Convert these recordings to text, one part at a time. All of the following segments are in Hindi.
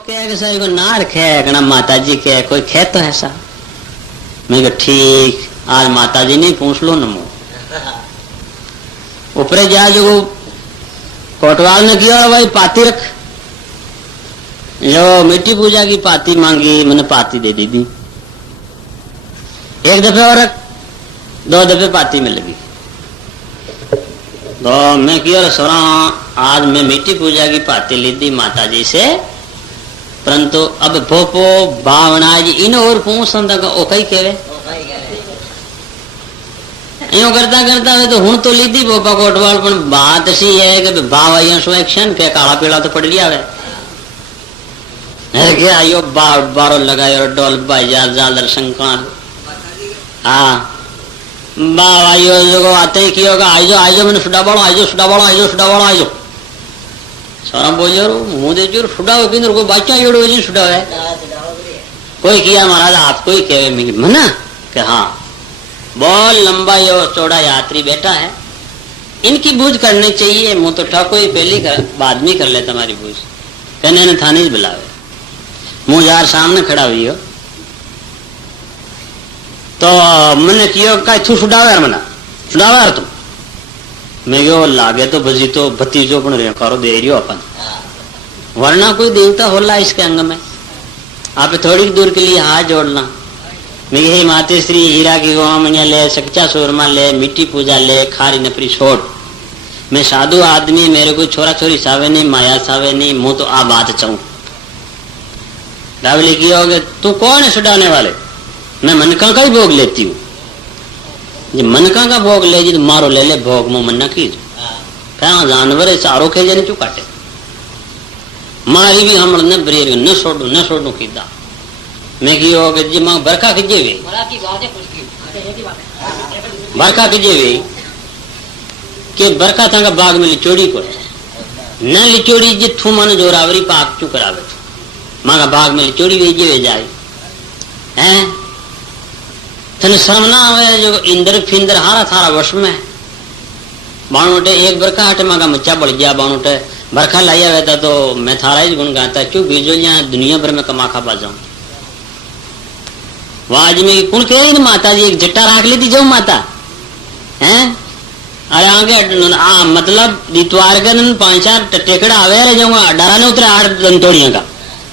कह के सही को ना रखे कहना माता जी के कोई खे तो है सा। मैं कहा ठीक आज माता जी नहीं पूछ लो नमो ऊपरे जा जो कोटवाल ने किया भाई पाती रख जो मिट्टी पूजा की पाती मांगी मैंने पाती दे दी थी। एक दफे और रख दो दफे पाती में लगी तो मैं किया सोरा आज मैं मिट्टी पूजा की पाती ली थी माता जी से परंतु अब भोपो भावना जी इन और पूछ ओ कई कहवे यो करता करता है तो हूं तो ली थी भोपा कोटवाल पर बात सी है कि भाव आई एक्शन के काला पीला तो पड़ लिया है क्या यो बारो लगायो डोल बाजा जालर शंकर हाँ बाबा यो जो आते ही किया आइजो आइजो मैंने सुडा बड़ो आइजो सुडा बड़ो आइजो सुडा बड़ो आइजो सारा बोलियो मुंह दे जो सुडा हो किंदर कोई बच्चा जोड़ो जी सुडा है कोई किया महाराज आपको ही कहे मना कि हाँ बहुत लंबा यो चौड़ा यात्री बैठा है इनकी बूझ करनी चाहिए मुंह तो ठाको ही पहली बाद में कर ले तुम्हारी बूझ कहने ने थाने बुलावे मुंह यार सामने खड़ा हुई हो तो मैंने कियो का तू सुडावे मना सुडावे यार तुम मैं यो लागे तो भजी तो भतीजो पण करो दे रियो अपन वरना कोई देवता होला इसके अंग में आप थोड़ी दूर के लिए हाथ जोड़ना मैं यही माते श्री हीरा की गोमनिया ले सच्चा सूरमा ले मिट्टी पूजा ले खारी नपरी छोड़ मैं साधु आदमी मेरे को छोरा छोरी सावे नहीं माया सावे नहीं मुंह तो आ बात चाहूं रावली की होगे तू कौन है छुड़ाने वाले मैं मनका का ही भोग लेती हूँ जी मनका का भोग ले जी तो मारो ले ले भोग मुंह मन्ना की क्या जानवर चारों के जने चू काटे मारी भी हम न ब्रेर न छोड़ू कीदा मैं की हो गए जी मां बरखा कीजे वे बरखा कीजे वे के बरखा था बाग में लिचोड़ी को न लिचोड़ी जी थू मन जोरावरी पाक चू करावे मां का बाग में लिचोड़ी वेजे वे जाए हैं तने शर्म ना आवे जो इंदर फिंदर हारा थारा वश में बाणोटे एक बरखा हटे मां का मच्चा बढ़ गया बाणोटे बरखा लाया रहता तो मैं थारा ही गुण गाता क्यों बीजो यहाँ दुनिया भर में कमा खा पा जाऊं वाज में कौन कहे माता जी एक जट्टा राख ली थी जाऊ माता हैं अरे आगे आ मतलब दितवार के दिन 5-4 टेकड़ा आवे रह जाऊंगा डरा ने उतरे 8 दंतोड़ियों का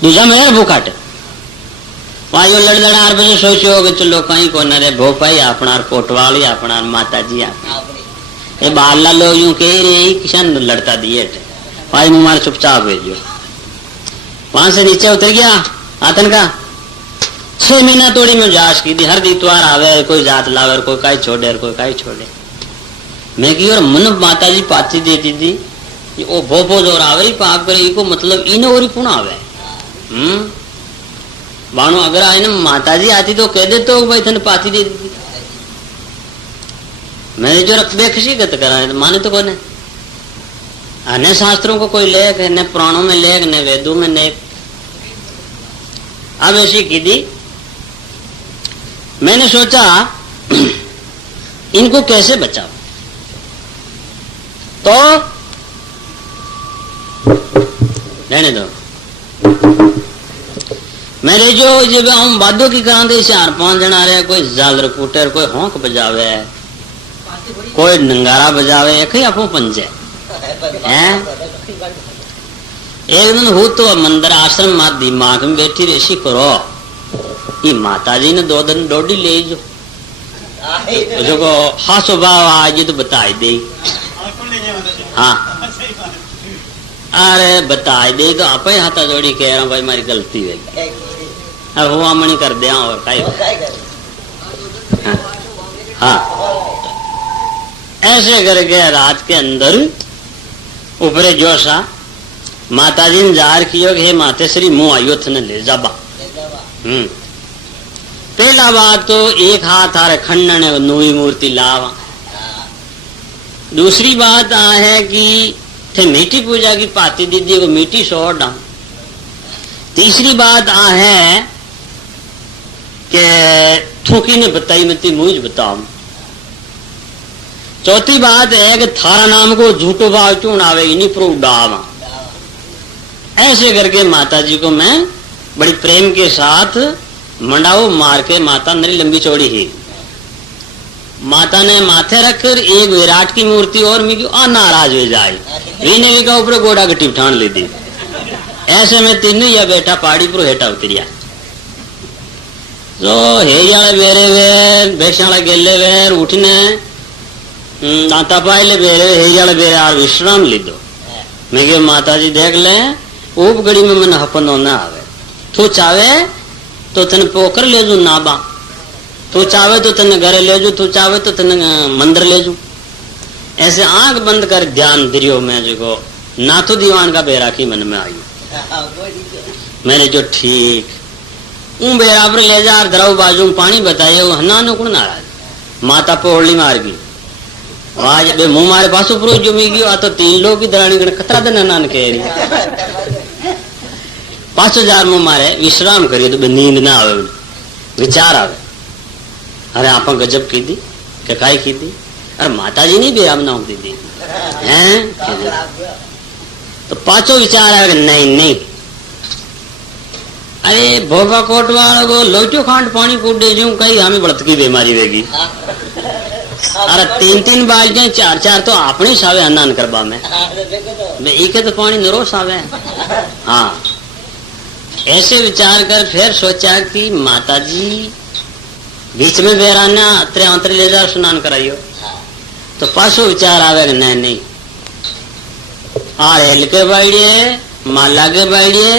दूसरा मेरा भूखाट वहां यो लड़ लड़ा 8 बजे सोचो कि चलो कहीं को न रे भोपाई अपना कोटवाली अपना माता जी ये बाला लोग यूं कह रहे किसान लड़ता दिए भाई मुमार चुपचाप भेजो वहां से नीचे उतर गया आतन का 6 महीना तोड़ी में जांच की थी हर दितवार आवे कोई जात लावे कोई काई छोड़े कोई काई छोड़े मैं की और मन माता जी पाती देती थी ओ भोपो जोर आवे पाप करे इको मतलब इन और ही पुण आवे बाणो अगर आए ना माता जी आती तो कह दे तो भाई थने पाती दे दी मैंने जो रखबे खुशी गत करा तो माने तो कौन है अन्य शास्त्रों को कोई लेख न पुराणों में लेख न वेदों में लेख अब ऐसी की थी मैंने सोचा इनको कैसे बचाओ तो रहने दो मेरे जो जब हम बादों की कराते 4-5 जना रहे कोई झालर कूटर कोई होंक बजावे कोई नंगारा बजावे कहीं अपो पंजे हैं एक दिन हो तो मंदिर आश्रम मां दिमाग में बैठी रेसी करो ये माता जी ने 2 दिन डोडी ले जो को हाँ स्वभाव आज तो बताई दे हाँ अरे बताई दे तो आप ही हाथा जोड़ी कह रहा हूँ भाई मारी गलती है अब हुआ मनी कर दिया और काई हाँ ऐसे करके रात के अंदर ऊपरे जोशा माता जी ने जार किया कि हे माते श्री मुंह आयो थने ले जाबा पहला बात तो एक हाथ हारे खंडन नूई मूर्ति लावा दूसरी बात आ है कि थे मीठी पूजा की पाती दीदी को मीठी सोड़ डाल तीसरी बात आ है कि थूकी ने बताई मती मुझ बताओ चौथी बात है कि थारा नाम को झूठो भाव चून आवे इन्हीं पर डावा ऐसे करके माता जी को मैं बड़ी प्रेम के साथ मंडाओ मार के माता मेरी लंबी चौड़ी ही माता ने माथे रखकर एक विराट की मूर्ति और मैं क्यों नाराज हो जाए इन्हें का ऊपर गोड़ा गट्टी उठान ले दी। ऐसे में तीनों या बेटा पहाड़ी पर हेटा उतरिया तो हे बेरे वेर बेचाड़ा गेले वेर उठने दांता पाइले बेरे हे बेरे यार विश्राम ली दो। मैं क्यों माता जी देख ले ऊप घड़ी में मन हपनो ना आवे तू चावे तो तेन पोकर ले जू नाबा तू चावे तो तेने घरे ले जू तू चावे तो तेने मंदिर ले जू। ऐसे आंख बंद कर ध्यान दिरियो मैं जो ना तो दीवान का बेराकी मन में आई मैंने जो ठीक बेराबर ले जा धराऊ बाजू में पानी बताइए वो हना नुकुड़ नाराज माता पोहली मार गई आज बे मुंह मारे पास ऊपर जमी गयो आ तो 3 लोग की दरानी खतरा देना नान कह रही 5000 मुंह मारे विश्राम करिए तो नींद ना आवे विचार आवे अरे आप गजब की दी के काई की दी अरे माता जी ने भी आमना दी दी हैं तो पांचों विचार आवे नहीं नहीं अरे भोपा कोट वालों को लोचो खांड पानी कूट दे जूं कहीं हमें बढ़त की बीमारी वेगी अरे 3-3 बाल्टियां 4-4 तो अपनी सावे अन्नान करबा में एक तो पानी नरो सावे। हाँ ऐसे विचार कर फिर सोचा कि माता जी बीच में बेराना अतरे अंतरे ले जा स्नान कराइयो तो पासो विचार आवे नहीं नहीं आ हेल के बाड़िए माला के बाड़िए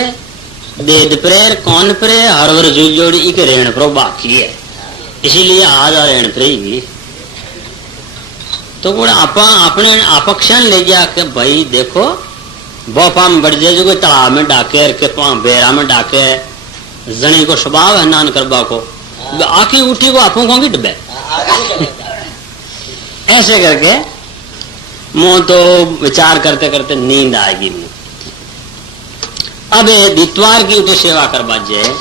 देद प्रेर कौन प्रे हरवर जुल जोड़ी एक रेण प्रो बाकी है इसीलिए आज आ रेण प्रेगी तो अपने अपक्षण ले गया कि भाई देखो बोपा में बढ़ जाए कोई तालाब में डाके के बेरा में डाके जनी को स्वभाव है नान करबा को आखी उठी को आपो को डबे ऐसे करके मुंह तो विचार करते करते नींद आएगी मुझे। अब दितवार की उठे सेवा करवा जाए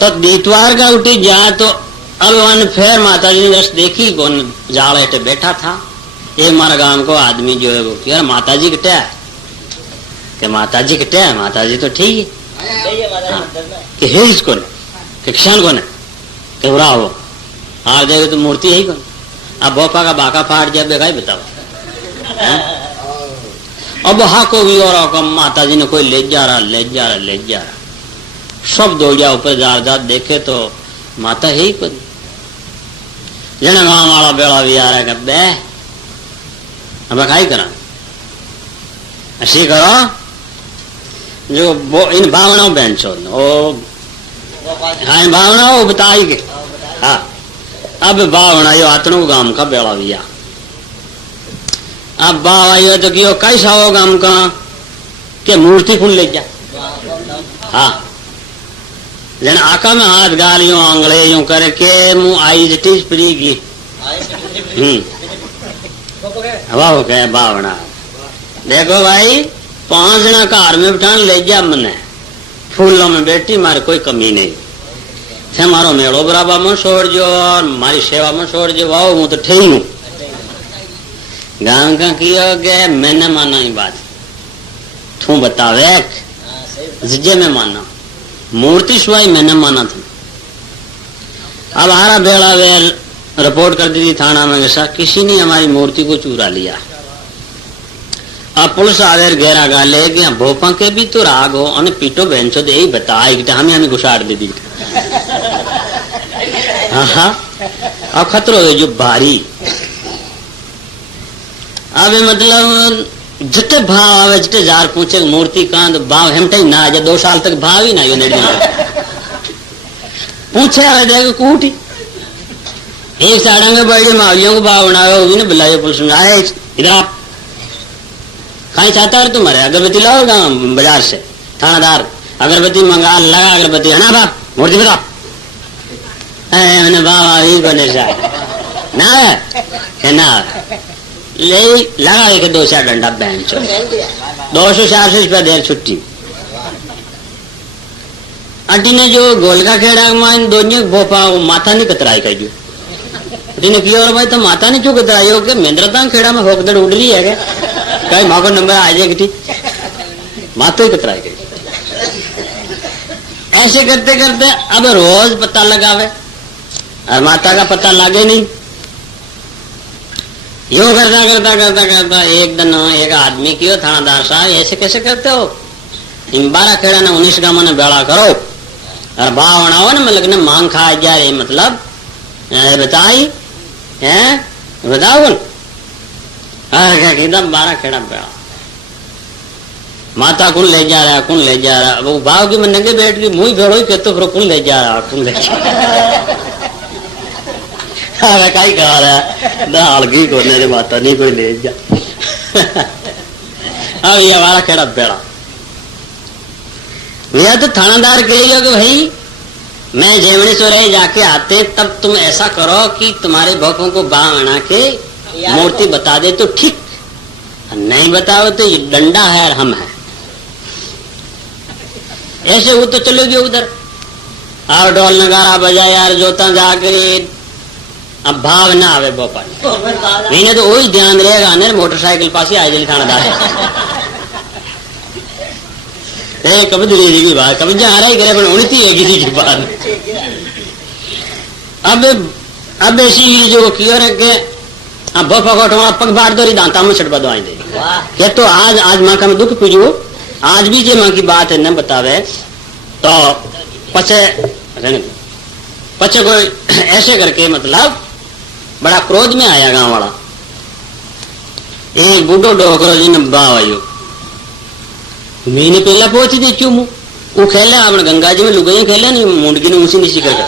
तो दितवार का उठी जा तो अब वन फिर माता जी ने बस देखी कौन जाल हेठे बैठा था ये हमारा गांव को आदमी जो है वो यार माता जी कटे है कि माता जी कटे है माता जी तो ठीक है कि है इसको ने कि किसान को ने कि बुरा हो हार जाएगा तो मूर्ति है ही कौन अब भोपा का बाका फाट जाए बेगाई बताओ अब हा को भी और माता जी ने कोई ले जा रहा सब दौड़ गया ऊपर जा देखे तो माता है ही कोई जना गांव वाला बेड़ा भी आ रहा है बे अब काई करा ऐसी करो जो इन भावनाओं बहन छो हाँ भावना वो बताई के हाँ अब भावना यो आतनो गांव का बेड़ा भी आ अब बाव आयो तो क्यों कैसा हो गांव का के मूर्ति खुल ले जा हाँ जन आका में हाथ गाल यूं आंगले यूं करके मुंह आई जटीज पड़ेगी वाह कहे भावना देखो भाई 5 जना कार में बिठान ले जा मने फूलों में बैठी मारे कोई कमी नहीं थे मारो मेड़ो बराबर में छोड़ जो और मारी सेवा में छोड़ जो वाह मुँह तो ठीक हूँ गांव का किया गया मैंने माना ही बात तू बतावे जिजे में माना मूर्ति सुवाई मैंने माना था। अब हमारा बेड़ा वेल रिपोर्ट कर दी थी थाना में जैसा किसी ने हमारी मूर्ति को चुरा लिया। अब पुलिस आवेर घेरा गा ले गया भोपा के भी तो राग हो और पीटो बहन चो यही बताया हमें घुसाड़ दे दी। हाँ अब खतरो है जो भारी अब मतलब जिते भाव आवे जिते जार पूछे मूर्ति कहाँ तो भाव हेमटे ही ना आ जाए 2 साल तक भाव ही ना यो नेड़ी पूछे आवे देखो कूटी एक साड़ंगे बड़ी मावलियों को भाव बनाए वो भी ना बुलाए पुलिस में आए इधर आप कहीं चाहता है तुम्हारे अगरबत्ती लाओ बाजार से थानादार अगरबत्ती मंगा लगा अगरबत्ती है ना बाप मूर्ति बता मैंने बाबा बने ना है ना ले लगा के 2-4 डंडा बहन चो 200-400 रुपया देर छुट्टी अटी ने जो गोल का खेड़ा मान दोनों भोपा माथा नहीं कतराई कर अटी ने किया और भाई तो माथा नहीं क्यों कतराई हो के महेंद्रता खेड़ा में होकदड़ उड़ रही है क्या कहीं माँ को नंबर आ जाएगी ठीक मातो ही कतराई गई। ऐसे करते करते अब रोज पता लगावे और माता का पता लागे नहीं। यूं करता करता करता करता एक दिन एक आदमी की थानादार साहब ऐसे कैसे करते हो, इन 12 खेड़ा ने 19 गांव ने बेड़ा करो और भाव बनाओ ना, मतलब मांग खा जा रही, मतलब बताई है बताओ क्या 12 खेड़ा बेड़ा माता कौन ले जा रहा है, कौन ले जा रहा है। वो भाव की मैं नंगे बैठ गई मुंह भेड़ो ही कहते फिर कौन ले जा रहा, कौन ले जा रहा कहीं कहा रहा है हल्की कोने से माता नहीं कोई ले जा। अब ये हमारा खेड़ा बेड़ा भैया तो थानादार कहेगा कि भाई मैं जेवणेश्वर जाके आते तब तुम ऐसा करो कि तुम्हारे भक्तों को बाह बना के मूर्ति बता दे तो ठीक, नहीं बताओ तो ये डंडा है और हम है। ऐसे वो तो चले गए उधर और ढोल नगारा बजा यार जोता जाकर अब भाव ना आवे भोपाल मैंने तो वही ध्यान रहेगा ना मोटरसाइकिल पास आ जाए थानादार कभी दिल्ली की बात कभी जहाँ रही करे उड़ती है किसी की बात। अब ऐसी जो कियो रखे अब भोपा पग बार दो दांता में छटवा दवाई दे क्या तो आज माँ का मैं दुख पूछू आज भी जे माँ की बात है न बतावे तो पचे कोई ऐसे करके मतलब बड़ा क्रोध में आया गांव वाला एक बूढ़ो डोकरो जी ने बाव आयो मैंने पहला पहुंच दे क्यों वो खेले अपने गंगा जी में लुगाई खेले नहीं मुंडगी ने ऊंची नीची करके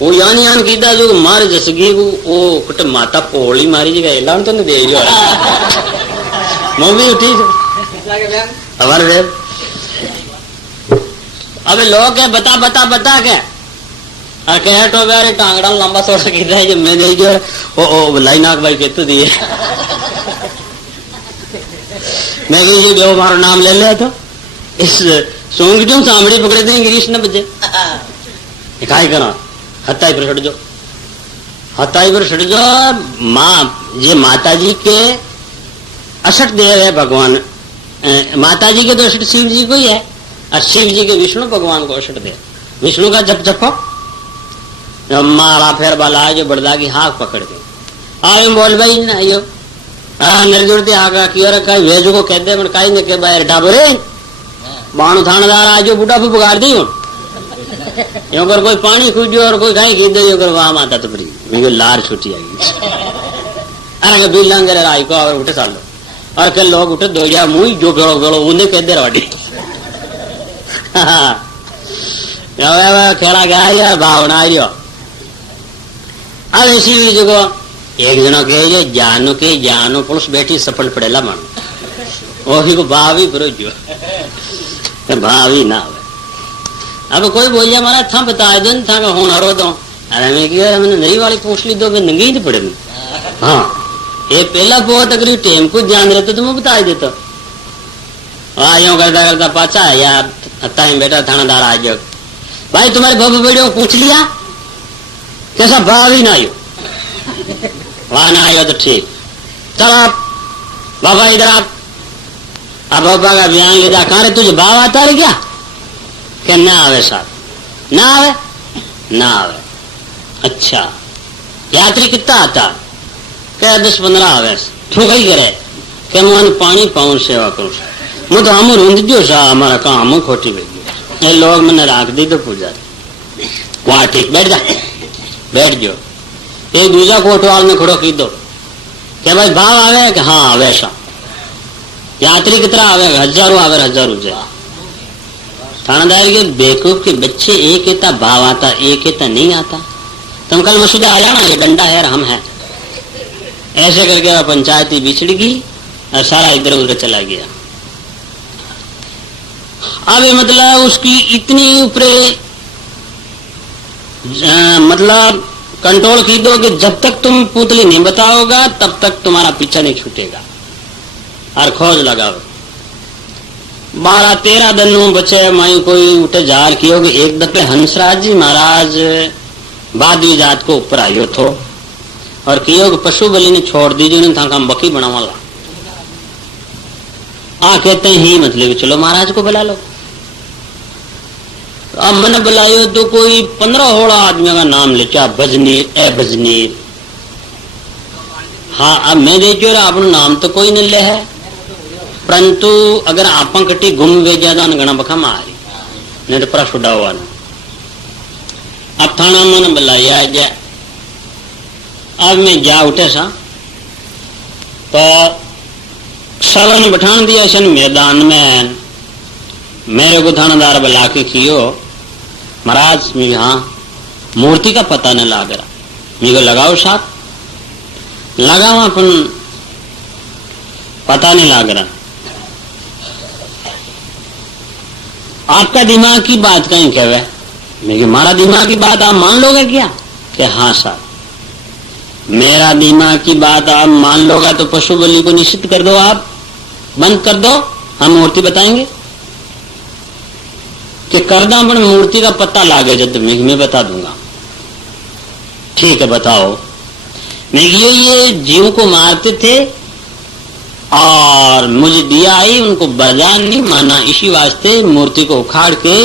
वो यान कीदा जो मार जसगी वो कुट माता पोली मारी जी गए लान तो नहीं दे जो मम्मी उठी हमारे देव अबे लोग है बता बता बता के और कह तो यार टांगड़ा लंबा सोच कीदा है जो मैं दे जो ओ लाइनाक भाई कहते दिए मैं कही जो हमारा नाम ले लिया तो इस सोंग जो सामड़ी पकड़े थे गिरीश न बजे काय करा हत्याई पर छड़ जो हत्याई पर छड़ जो माँ ये माता जी के असठ देव है भगवान माता जी के तो असठ शिव जी को ही है और शिव जी के विष्णु भगवान को असठ देव विष्णु का जप जपो मारा फेर वाला जो बड़दा की हाथ पकड़ के आगे बोल भाई ना यो नरजुड़ते आगा की और कई भेजो को कहते हैं काई ने के बाहर डाबरे बाणु थानेदार आज बूढ़ा पे पुकार दी हूं यो कर कोई पानी खूजो और कोई कहीं खींच दे कर वहां माता तो परी मेरे लार छुट्टी आई अरे बिल लंगर आई को और उठे सालो और के लोग उठे दो जा मुंह जो बेड़ो बेड़ो उन्हें कह दे रवाडी खेला गया यार भावना आई अब इसी जगह एक जना कहे जानो पुलिस बैठी सफल पड़ेला मान वही को भावी पर जो भावी ना हो अब कोई बोल जा हमारा था बता दो था का होन हरो दो अरे मैं किया मैंने नई वाली पूछ ली दो मैं नंगी ही पड़े हाँ ये पहला बहुत अगर टेम को जान रहे तो मैं बता देता यूं करता करता पाचा यार टाइम बेटा थानादार आ जाओ भाई तुम्हारे बाबू बेड़े पूछ लिया कैसा भावी ना आयो वहां ना आयो तो ठीक चल आप बाबा इधर आप अब बाबा का बयान ले जा कहा रे तुझे भाव आता है क्या क्या ना आवे साहब ना आवे अच्छा यात्री कितना आता क्या 10-15 आवे ठोक ही करे क्या मैं पानी पाऊं सेवा करूं मैं तो हम रूंद जो सा हमारा काम खोटी गई ये लोग मैंने राख दी तो पूजा वहां ठीक बैठ जाओ एक दूसरा कोटवाल में खड़ो की दो क्या भाई भाव आवे कि हाँ वैसा यात्री कितना आवे हजारों आवे हजारों जाए थानादार के बेवकूफ के बच्चे एक कहता भाव आता एक कहता नहीं आता तुम कल मसूदा आ जाना ये डंडा है हम है ऐसे करके पंचायती बिछड़ गई और सारा इधर उधर चला गया। अब मतलब उसकी इतनी ऊपरे मतलब कंट्रोल की दो कि जब तक तुम पुतली नहीं बताओगा तब तक तुम्हारा पीछा नहीं छूटेगा और खोज लगाओ 12-13 दिन बचे मैं कोई उठे जार कियो कि एक दफे हंसराज जी महाराज बादी जात को ऊपर आयो थो और कियो कि पशु बलि ने छोड़ दीजिए था काम बकी बनावाला आ कहते हैं ही मतलब चलो महाराज को बुला लो। अब मैंने बुलायो तो कोई 15-16 आदमियों का नाम ले, क्या बजनीर ए बजनीर। हाँ अब मैं देखियो अपना नाम तो कोई नहीं ले है, परंतु अगर आप कटी घूम वे ज्यादा घना बखा मारी नहीं तो प्रश उड़ा हुआ। अब थाना मैंने बुलाया गया। अब मैं जा उठे सा तो सारा ने बैठान दिया सन मैदान में। मेरे को थानादार बुला के कियो महाराज मैं हाँ मूर्ति का पता न लग रहा। मेरे लगाओ साथ लगाओ अपन पता नहीं लग रहा। आपका दिमाग की बात कहीं कहवे। मैं हमारा दिमाग की बात आप मान लोगे क्या? कि हाँ साहब मेरा दिमाग की बात आप मान लोगा तो पशु बलि को निश्चित कर दो, आप बंद कर दो, हम मूर्ति बताएंगे कि कर दो अपन मूर्ति का पता लागे जब मैं बता दूंगा। ठीक है बताओ। मैं ये जीव को मारते थे और मुझे दिया आई उनको बरदान नहीं माना, इसी वास्ते मूर्ति को उखाड़ के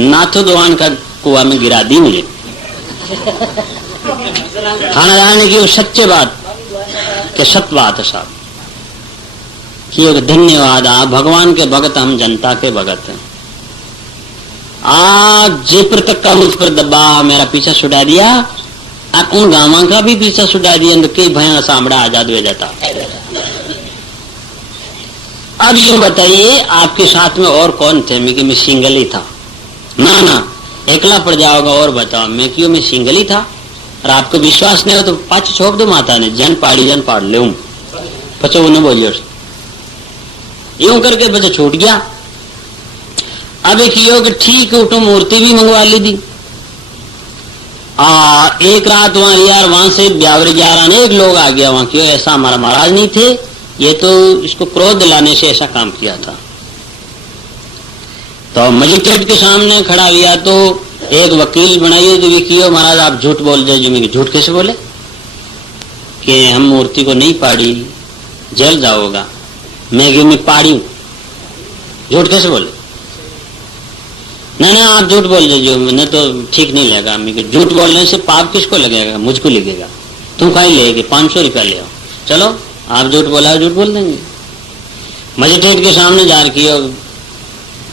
नाथो दोहान का कुआ में गिरा दी मुझे। थानादार ने की सच्चे बात के सत्य बात है साहब कि धन्यवाद आप भगवान के भगत, हम जनता के भगत हैं। आज जेपुर तक का मुझ पर दबाव मेरा पीछा छुड़ा दिया और उन गांव का भी पीछा छुड़ा दिया तो कई भया सामड़ा आजाद हो जाता। अब यूं बताइए आपके साथ में और कौन थे? मैं सिंगल ही था। ना ना एकला पड़ जाओगा और बताओ। मैं सिंगल ही था और आपको विश्वास नहीं हो तो पाच छोप दो माता ने जन पाड़ ले पचो उन्हें बोलियो यूं करके बच्चा छूट गया। अब एक योग ठीक उठो मूर्ति भी मंगवा ली थी। एक रात वहां यार वहां से ब्यावरे जा रहा अनेक लोग आ गया वहां क्यों ऐसा हमारा महाराज नहीं थे, ये तो इसको क्रोध दिलाने से ऐसा काम किया था। तो मजिस्ट्रेट के सामने खड़ा हुआ तो एक वकील बनाइए तो क्यों महाराज आप झूठ बोल दे। जो झूठ कैसे बोले कि हम मूर्ति को नहीं पाड़ी जेल जाओगा। मैं पाड़ी हूं, झूठ कैसे बोले? ना आप झूठ बोल दीजिए, मैंने तो ठीक नहीं लगा। मैं झूठ बोलने से पाप किसको लगेगा? मुझको लगेगा। तुम कहीं लेगे 500 रुपया ले आओ। चलो आप झूठ बोला झूठ बोल देंगे। मजिस्ट्रेट के सामने जा रही हो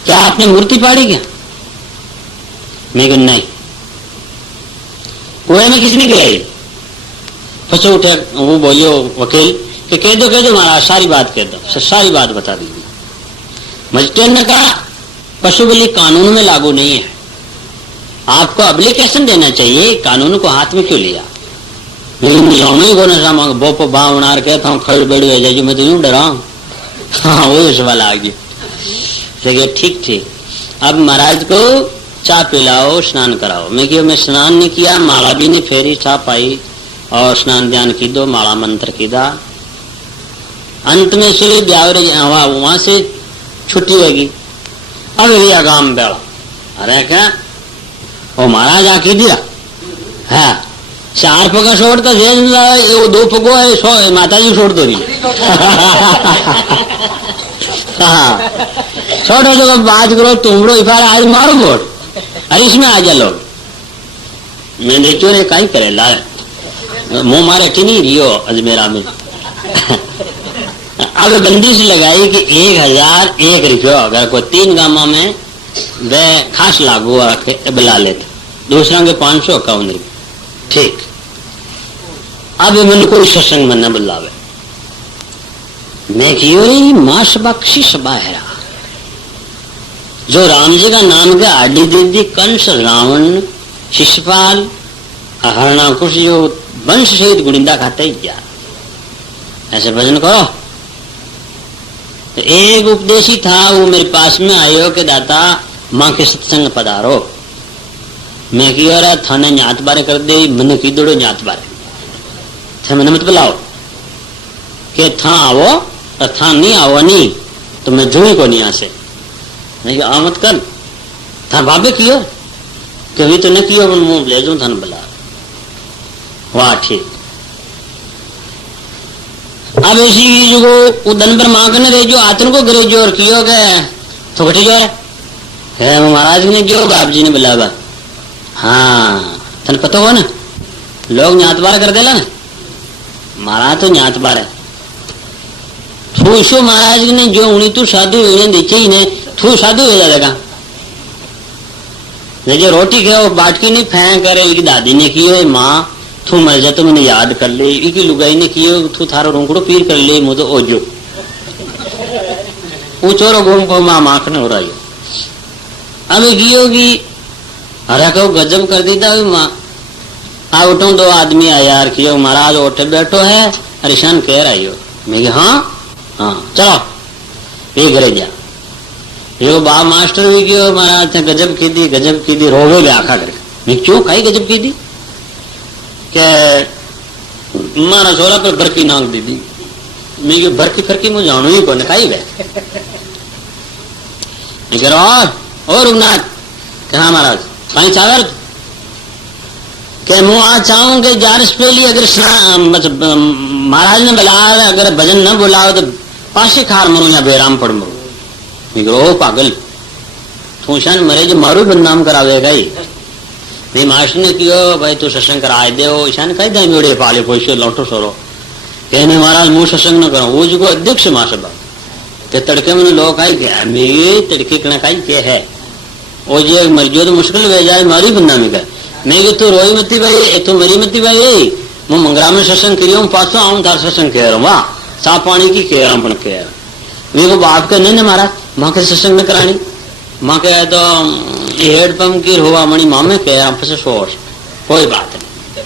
क्या आपने मूर्ति पाड़ी क्या? मैं नहीं। कुएं में किसने गिराई? फंसो उठे वो बोलियो वकील कि कह दो महाराज सारी बात कह दो, सारी बात बता दीजिए। मजिस्ट्रेट ने कहा पशु बलि कानून में लागू नहीं है, आपको एप्लीकेशन देना चाहिए, कानून को हाथ में क्यों लिया? लेकिन बोप भावनार कहता हूँ खड़ बेड़ हो जाए मैं तो यूं डरा। हाँ वो सवाल आ गया। ठीक अब महाराज को चाय पिलाओ स्नान कराओ। मैं स्नान नहीं किया, माला भी नहीं फेरी, चाय पाई और स्नान ध्यान की दो, माला मंत्र की दा। अंत में श्री ब्यावरे वहां से छुट्टी होगी। अब रिया गांव बेड़ा अरे क्या वो महाराज आके दिया है 4 पगा छोड़ तो वो 2 पगो है माता जी छोड़ दो छोड़ो तो बात करो तुमड़ो इफार आज मारो बोट अरे इसमें आ जा लोग। मैं देखो ने कहीं करे ला मुंह मारे नहीं रियो अजमेरा में। अब बंदिश लगाई कि 1001 रुपया अगर कोई 3 गांव में वे खास लागू रखे बुला लेते, दूसरा के 551 रुपये। ठीक अब मैंने कोई सत्संग में न बुलावे। मैं क्यों मास बख्शिश बाहरा जो राम जी का नाम के आदि दीदी कंस रावण शिशुपाल हरणाकुश जो वंश सहित गुड़िंदा खाते ही जा ऐसे भजन करो। तो एक उपदेशी था वो मेरे पास में आयो कि दाता माँ के सत्संग पधारो। मैं क्यों रहा थाने न्यात बारे कर दे मन की दौड़ो न्यात बारे थे मैंने मत बुलाओ कि था आवो और था नहीं आओ नहीं तो मैं जुई को नहीं आसे नहीं आ मत कर था भाभी कियो कभी तो न कियो मुंह ले जाऊं थाने बुला वाह ठीक। अब ऐसी जो उदन पर मांगने दे जो आतन को गिरे जोर कियो के थोकटी जोर है महाराज ने जो बाप जी ने बुलावा। हाँ तन पता हो ना लोग न्यात बार कर देला ना महाराज तो न्यात बार है थू महाराज ने जो उन्हीं तू साधु देखे ही ने थू साधु हो जाएगा। जो रोटी के वो बाटकी नहीं फेंक करे उसकी दादी ने की माँ थू मर जा तो मैंने याद कर ले इकी लुगाई ने की थू थारो रोंकड़ो पीर कर ले मुझे ओजो वो चोरो घूम को माँ माखने हो रहा है। अब की अरे कहो गजब कर दी था माँ आ उठो दो आदमी आया यार कियो महाराज उठे बैठो है अरिशान कह रही हो मैं हाँ हाँ चलो ये घरे जा यो बाप मास्टर भी क्यों महाराज ने गजब की दी रोवे भी आखा करे मैं क्यों कही गजब की दी के मारा छोरा पर बरकी नाक दी दी मैं क्यों बरकी फरकी मुझे जानो ही कौन कही वे और उगनाथ कहा महाराज कहीं चावर के मुँह आ चाहूं के जारस पेली अगर महाराज ने बुलाया अगर भजन न बुलाओ तो पासे खार मरू या बेराम पड़ मरू ओ पागल थूशान मरे जो मारू बदनाम करावेगा ही नहीं मास्टर ने कियो भाई तू सत्संग कराए दे ईशान कही दे मेरे पाले पैसे लौटो सोरो कहने महाराज मुँह सत्संग न करो वो जो अध्यक्ष महासभा के तड़के में लोग आई गया मेरे तड़के कना कही के है वो जो मरियो तो मुश्किल वे जाए मारी बदनामी कर मैं कि तू रोई मती भाई तू मरी मती भाई मैं मंगरा में सत्संग करियो पासो आऊं तार सत्संग कह रहा हूँ वाह साफ पानी की कह रहा हूँ कह रहा मेरे को बाप के नहीं महाराज माँ के सत्संग न करानी माँ कह तो हेड पंप की हुआ मणि माँ में कह रहा हूँ सोच कोई बात नहीं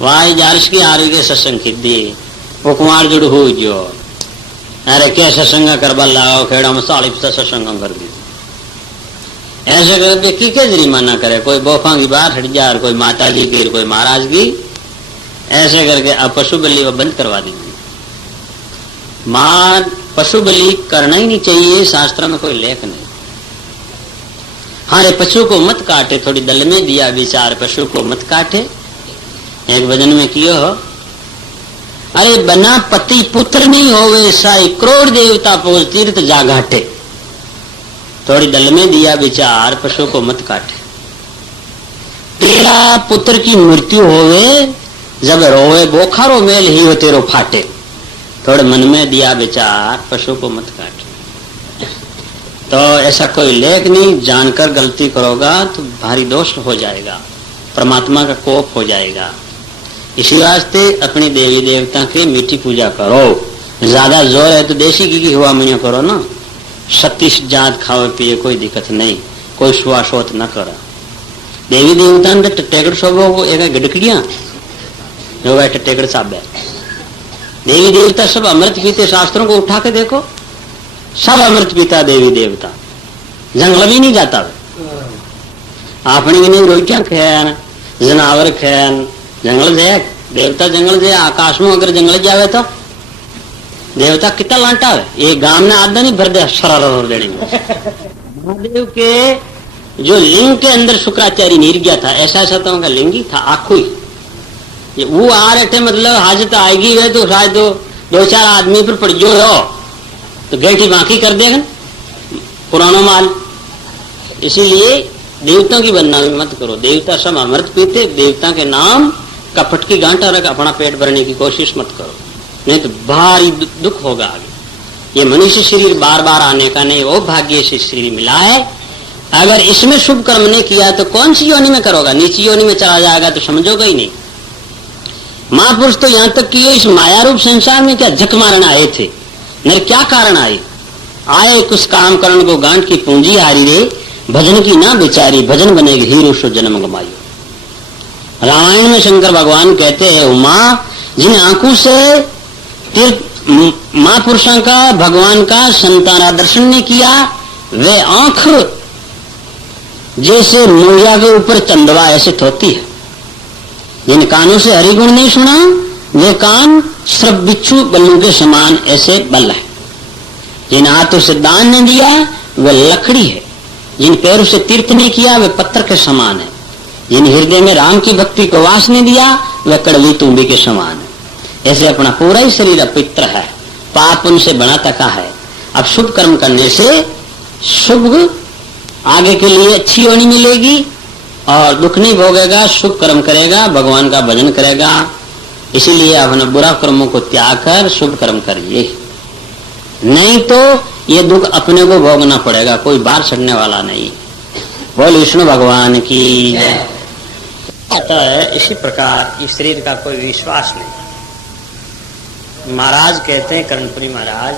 वाह जारिश की हारी के सत्संग की दी वो कुमार जुड़ हो जो अरे क्या सत्संग करवा लाओ खेड़ा में साड़ी सत्संग कर दी ऐसे कर व्यक्ति क्या जरिमाना करे कोई बोफा की बात हट जा कोई माता जी की कोई महाराज की ऐसे करके अब पशु बलि बंद करवा दी मां पशु बलि करना ही नहीं चाहिए शास्त्र में कोई लेख नहीं। हाँ रे पशु को मत काटे थोड़ी दल में दिया विचार पशु को मत काटे एक भजन में कियो हो अरे बना पति पुत्र नहीं होवे साई करोड़ देवता पोज तीर्थ जा घाटे थोड़ी दल में दिया विचार पशु को मत काटे तेरा पुत्र की मृत्यु होवे जब रोवे बोखारो मेल ही हो तेरो फाटे थोड़े मन में दिया विचार पशु को मत काटे। तो ऐसा कोई लेख नहीं जानकर गलती करोगा तो भारी दोष हो जाएगा परमात्मा का कोप हो जाएगा। इसी वास्ते अपनी देवी देवता की मीठी पूजा करो ज्यादा जोर है तो देसी घी हुआ मनिया करो ना 36 जात खाओ पिए कोई दिक्कत नहीं कोई श्वासोत न करो देवी देवता ने टेकड़ सब एक गडकड़िया जो टेकड़ साब है देवी देवता सब अमृत पीते शास्त्रों को उठा के देखो सब अमृत पीता देवी देवता जंगल भी नहीं जाता आपने भी नहीं रोटियां खैन जनावर खैन जंगल जाए देवता जंगल जाए आकाश में अगर जंगल जावे तो देवता कितना लांटा है ये गांव ने आधा नहीं भर दे सरार देने महादेव के जो लिंग के अंदर शुक्राचार्य नीर गया था ऐसा ऐसा तो उनका लिंग ही था आखू ही ये वो आ रहे थे मतलब हाजत आएगी वे तो शायद दो चार आदमी पर पड़ जो हो तो गेठी बाकी कर देगा पुराना माल। इसीलिए देवताओं की बदनामी मत करो देवता सब अमृत पीते देवता के नाम कपट की गांठा रख अपना पेट भरने की कोशिश मत करो नहीं तो भारी दुख होगा आगे। ये मनुष्य शरीर बार बार आने का नहीं वो भाग्य से शरीर मिला है अगर इसमें शुभ कर्म नहीं किया तो कौन सी योनि में करोगा नीची योनि में चला जाएगा तो समझोगा ही नहीं। महापुरुष तो यहाँ तक कि इस माया रूप संसार में क्या झक मारना आए थे मेरे क्या कारण आए कुछ काम करण को गांठ की पूंजी हारी रे भजन की ना बेचारी भजन बनेगी हीरो सो जन्म गमायो। रामायण में शंकर भगवान कहते हैं उमा जिन आंखों से महापुरुषों का भगवान का संताना दर्शन ने किया वे आंख जैसे मोया के ऊपर चंदवा ऐसे होती है। जिन कानों से हरिगुण नहीं सुना वे कान श्रव बिच्छू बल्लू के समान ऐसे बल है। जिन हाथों से दान नहीं दिया वह लकड़ी है। जिन पैरों से तीर्थ नहीं किया वे पत्थर के समान है। जिन हृदय में राम की भक्ति को वास नहीं दिया वह कड़वी तुम्बी के समान है। ऐसे अपना पूरा ही शरीर अपवित्र है, पाप उनसे बना तका है। अब शुभ कर्म करने से शुभ आगे के लिए अच्छी वाणी मिलेगी और दुख नहीं भोगेगा। शुभ कर्म करेगा, भगवान का भजन करेगा। इसीलिए अपने बुरा कर्मों को त्याग कर शुभ कर्म करिए, नहीं तो ये दुख अपने को भोगना पड़ेगा, कोई बाहर छड़ने वाला नहीं। बोल विष्णु भगवान की जय। है इसी प्रकार इस शरीर का कोई विश्वास नहीं। महाराज कहते हैं, कर्णपुरी महाराज,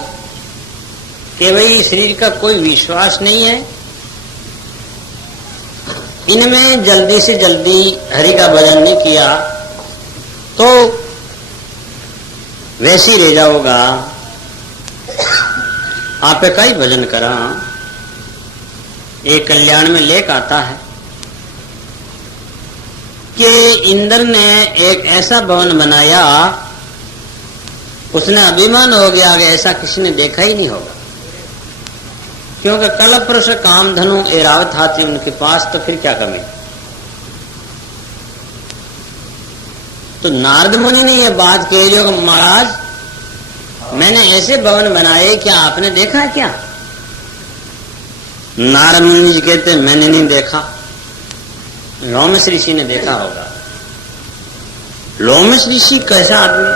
कि भाई शरीर का कोई विश्वास नहीं है, इनमें जल्दी से जल्दी हरि का भजन नहीं किया तो वैसे ही रह जाओगा। आपे कई भजन करा। एक कल्याण में लेख आता है कि इंद्र ने एक ऐसा भवन बनाया, उसने अभिमान हो गया कि ऐसा किसी ने देखा ही नहीं होगा, क्योंकि कलपुरुष काम धनु एरावत हाथी उनके पास, तो फिर क्या कमी। तो नारद मुनि ने यह बात कह रही हो, महाराज मैंने ऐसे भवन बनाए, क्या आपने देखा है क्या? नारद मुनि जी कहते मैंने नहीं देखा, लोमश ऋषि ने देखा होगा। लोमश ऋषि कैसा आदमी?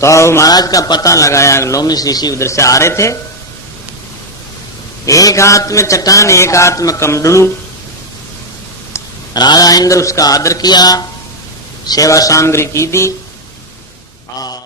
तो महाराज का पता लगाया। लोमश ऋषि उधर से आ रहे थे, एक हाथ में चट्टान, एक हाथ में कमंडलू। राजा इंद्र उसका आदर किया, सेवा सामग्री की दी।